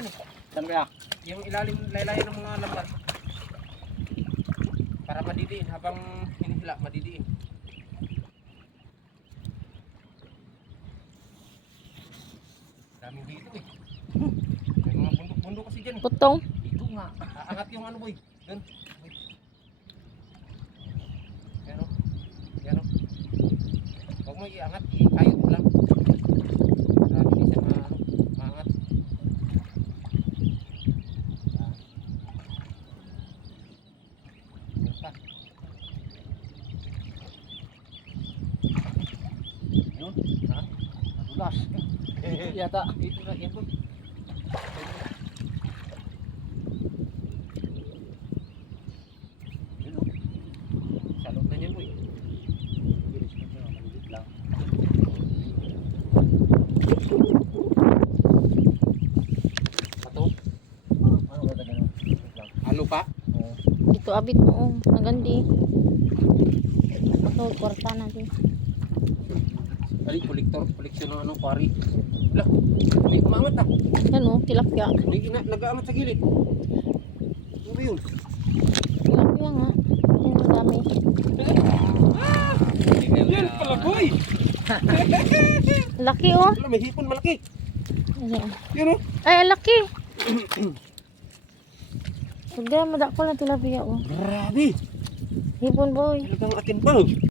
dyan eh. Saan kaya? Yung ilalim, laylayan ng mga lambat. Para madidiin habang hinihila, madidiin. Daming dito eh. May mga bundok-bundok kasi dyan eh. Putong. Dito nga. Aangat yung ano boy. Doon. Boy. Yan o. Yan o. Huwag mo iangat. Ikayot mo lang. Para hindi siya maangat. Yan pa. Yun. Ha? Madulas. Yata. Ito na. Yan boy. Yun o. Salot na niyan boy. Bilis mo siya. Malilit lang. Pato. Ano ba ganun? Malilit lang. Halo pa. Oo. Ito abit mo. Oh. Nagandi. Ito, kwarta natin. Ali, koleksyon ng anong pari. Wala. May umangat ah. Yan o, tilapia. May nag-aangat sa gilid. Ano ba yun? Tilapia nga. Yan ang dami. Yan pala boy! Laki oh. Wala, may hipon malaki. Ayan. Yun oh. Ay, ang laki. Hindi, madakol na tilapia oh. Grabe. Hipon boy. Talagang atin pa.